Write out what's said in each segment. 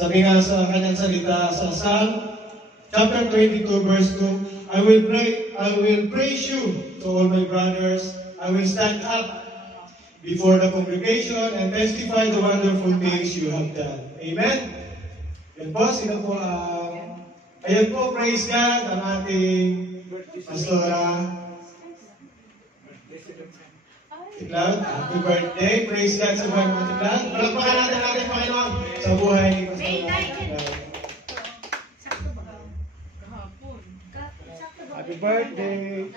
Sabi nga sa kanyang salita sa Psalm chapter 22 verse 2, I will praise you to all my brothers. I will stand up before the congregation and testify the wonderful things you have done. Amen? Yan po, sino po ayan po, praise God, ang ating pastora. Tiklad, happy birthday. Praise God sa buhay mga Tiklad. Palagpakan natin natin, Panginoon, sa buhay ni Pastora Tiklad. Happy birthday.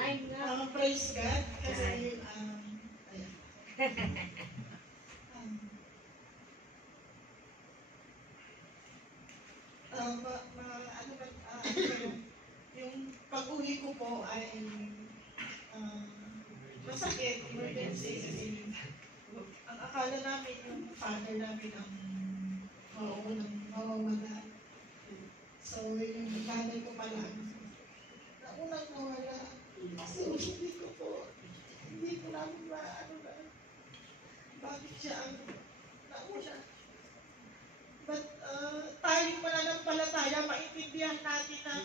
Praise God. Kasi, yung pag-uwi ko po ay masakit, emergency. Kasi ang akala namin yung father namin ang mawawala. So, yung nanay ko pala, naunang nawala. So, hindi ko namin bakit siya ang nauna. But tayong mananampalataya, maintindihan natin na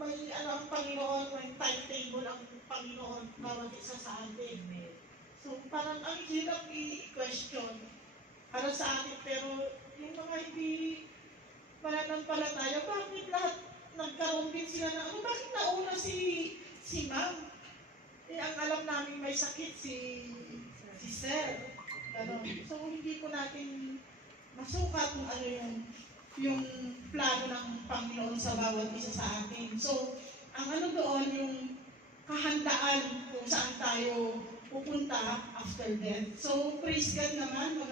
may ang Panginoon, may timetable ang Panginoon bawat isa sa atin. So parang ang hirap i-question para sa atin, pero yung mga hindi mananampalataya, bakit lahat nagkaroon din sila na, bakit nauna si ma'am? Ang alam namin may sakit si sir. Ganon. So hindi ko natin masukat kung ano yung plano ng Panginoon sa bawat isa sa atin. So, ang ano doon, yung kahandaan kung saan tayo pupunta after death. So, praise God naman,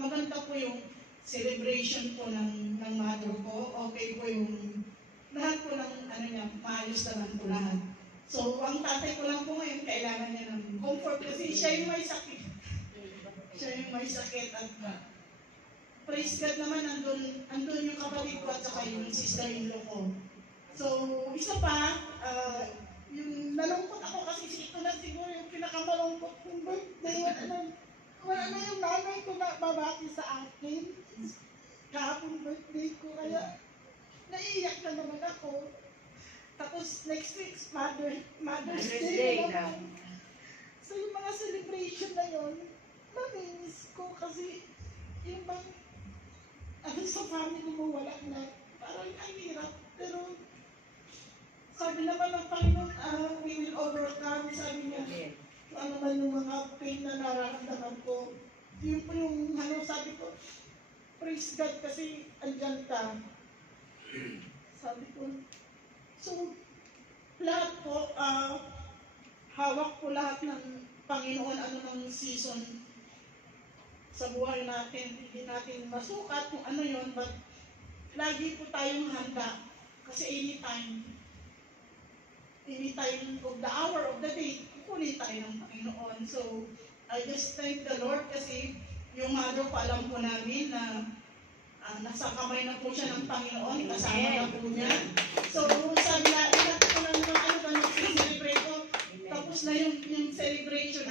maganda po yung celebration po ng mother ko. Okay po yung lahat po ng maayos naman po lahat. So, ang tatay ko lang po ngayon, kailangan niya ng comfort kasi siya yung may sakit. Siya yung may sakit at praise God naman, andun yung kapatid ko at saka yung sister-in-law ko. So, isa pa, yung nalungkot ako kasi ito na siguro yung pinakamalungkot kong birthday. Wala na yung nanay ko na babati sa akin. Kahapon birthday ko, kaya naiiyak na naman ako. Tapos next week, Mother's Day naman. So, yung mga celebration na yun, namiss ko kasi yung bang sa family mo wala na, parang ang hirap. Pero sabi naman ng Panginoon, we will overcome. Sabi niya, kung ano man yung mga pain na nararamdaman ko, yun po yung sabi ko, praise God kasi andyan ka. Sabi ko, so lahat po, hawak po lahat ng Panginoon, ano ng season sa buhay natin, hindi natin masukat kung ano yon, but lagi po tayong handa kasi anytime of the hour of the day, kukunin tayo ng Panginoon. So, I just thank the Lord kasi yung mother ko, alam po namin na nasa kamay na po siya ng Panginoon, kasama na po niya. So, sabi na, ilat ko lang naman nag-celebrate ko, tapos na yung celebration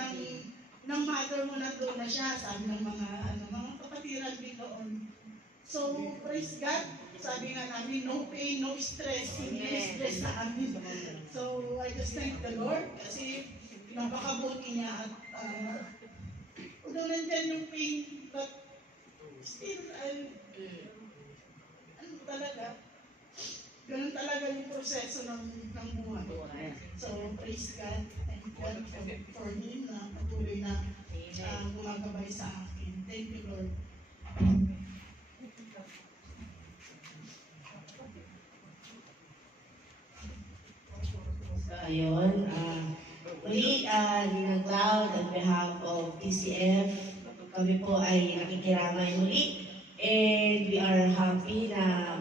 ng mother mo na doon na siya, sabi ng mga kapatiran din doon. So, praise God, sabi nga namin, no pain, no stress, hindi stress sa amin. So, I just thank the Lord kasi napakabuti niya at although nandyan yung pain, but still, ganun talaga yung proseso ng buhay. So, praise God. God for him na patuloy na gumagabay sa akin. Thank you, Lord. So, ayun. Muli, Ninang Cloud, on behalf of TCF, kami po ay nakikiramay muli. And we are happy na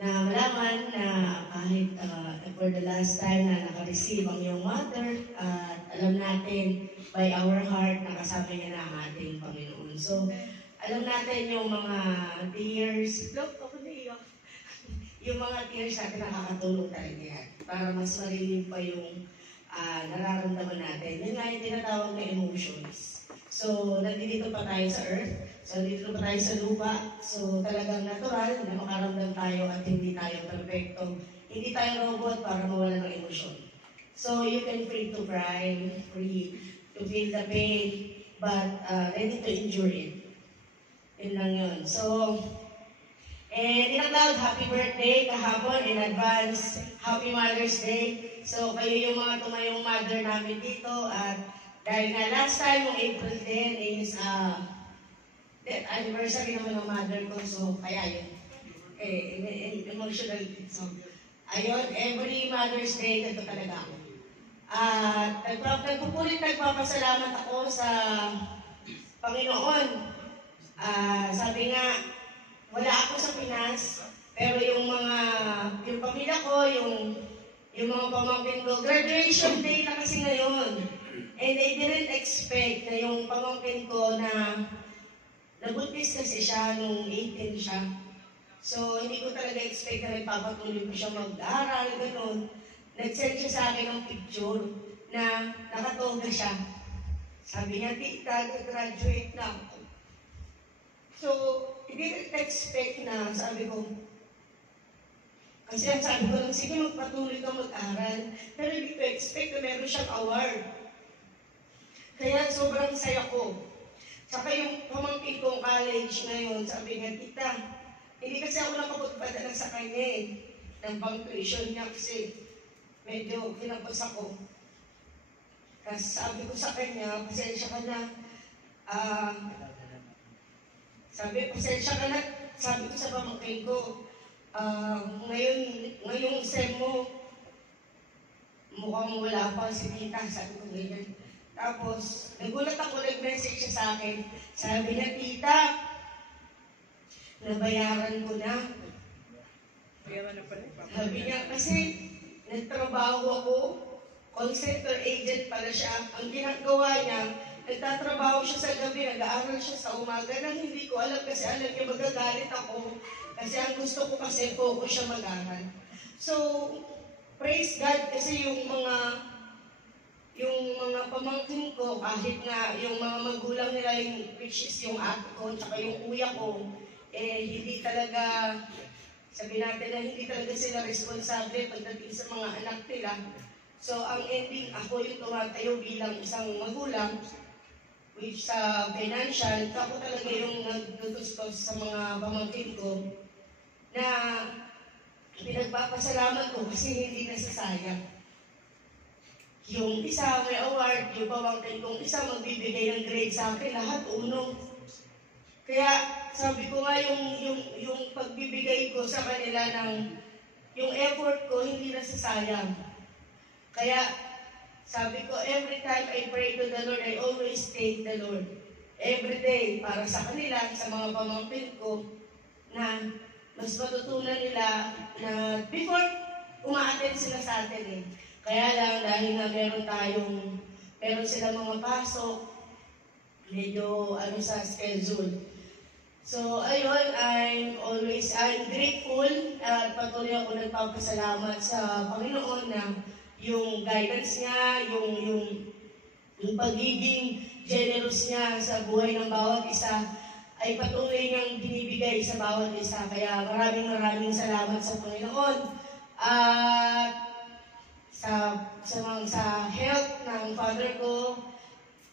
malaman na kahit for the last time na naka-receive ang iyong mother, alam natin by our heart nakasama niya na ang ating Panginoon. So, alam natin yung mga tears, yung mga tears natin nakakatulong talaga yan para mas marinig pa yung nararamdaman natin. Yun nga yung tinatawag na emotions. So, nandito pa tayo sa earth. So, dito pa tayo sa lupa. So, talagang natural na makaramdam tayo at hindi tayo perfecto. Hindi tayo robot para mawala ng emosyon. So, you can free to cry, free to feel the pain, but ready to endure it. Yun lang yun. So, Tinatawag, happy birthday kahapon in advance. Happy Mother's Day. So, kayo yung mga tumayong mother namin dito. At dahil nga last time, yung April 10 is death anniversary naman ng mother ko. So, kaya yun. Emotional. So, ayun, every Mother's Day, ito talaga ako. At nagpapasalamat ako sa Panginoon. Sabi nga, wala ako sa Pinas, pero yung pamilya ko, yung mga pamangkin ko, graduation day na kasi ngayon. And I didn't expect na yung pamangkin ko na nabuntis kasi siya nung 18 siya. So, hindi ko talaga expect na nagpapatuloy ko siya mag-aaral, gano'n. Nag-send siya sa akin ng picture na nakatoga siya. Sabi niya, tita, nag-graduate na ako. So, hindi expect na, sabi ko, kasi ang sabi ko lang, sige, magpatuloy ka mag-aral. Pero hindi ko expect na meron siyang award. Kaya sobrang saya ko. Saka yung pamangkin kong college ngayon, sabi niya, tita, hindi kasi ako nakapagpadala sa kanya ng punctuation niya kasi medyo kinapos ako. Kasi sabi ko sa kanya, pasensya ka na, sabi ko sa pamangkin ko, ngayong sem mo, mukhang wala pa si tita, sabi ko ganyan. Tapos, nagulat ako, nag-message siya sa akin. Sabi niya, tita, nabayaran ko na. Sabi niya, kasi nagtrabaho ako, call center agent pala siya. Ang ginagawa niya, nagtatrabaho siya sa gabi, nag-aaral siya sa umaga nang hindi ko alam kasi alam niya magagalit ako. Kasi ang gusto ko kasi focus siya mag-aaral. So, praise God kasi yung mga pamangkin ko, kahit nga yung mga magulang nila, which is yung ate ko, tsaka yung kuya ko, hindi talaga, sabi natin na hindi talaga sila responsable pagdating sa mga anak nila. So, ang ending, ako yung tumatayo bilang isang magulang, which sa financial, ako talaga yung nagtutustos sa mga pamangkin ko, na pinagpapasalamat ko kasi hindi nasasayang. Yung isa may award, yung pamangkin kong isa magbibigay ng grade sa akin, lahat uno. Kaya sabi ko nga yung pagbibigay ko sa kanila yung effort ko hindi nasasayang. Kaya sabi ko, every time I pray to the Lord, I always thank the Lord. Every day, para sa kanila, sa mga pamangkin ko, na mas matutunan nila na before, uma-attend sila sa atin Kaya lang, dahil nga meron silang mga pasok, medyo sa schedule. So, ayun, I'm grateful at patuloy ako nagpapasalamat sa Panginoon na yung guidance niya, yung pagiging generous niya sa buhay ng bawat isa ay patuloy niyang binibigay sa bawat isa. Kaya maraming salamat sa Panginoon. At sa health ng father ko,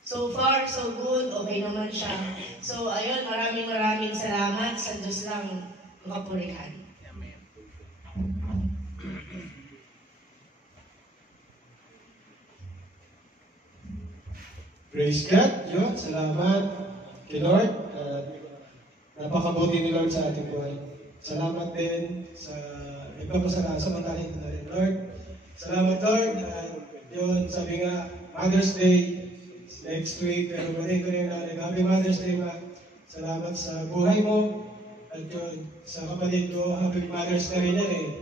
so far, so good, okay naman siya. So, ayun, maraming salamat sa Diyos lang makapurihan. Praise God, Diyos. Salamat kay Lord. Napakabuti ni Lord sa ating buhay. Salamat din sa ipapasalamat na rin, Lord. Salamat, Lord. Yun, sabi nga, Mother's Day, next week, pero manin ko rin natin. Happy Mother's Day, Ma. Salamat sa buhay mo. At yun, sa kapatid ko, Happy Mother's Day rin yan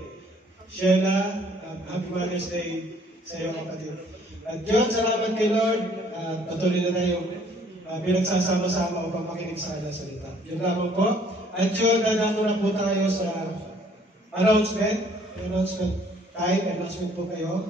Sheila, Happy Mother's Day sa iyo, kapatid. At yun, salamat kay Lord. Patuloy na tayo pinagsasama-sama upang makinig sa kanyang salita. Yun lamang po. At yun, dadako na po tayo sa announcement time. Announcement po kayo.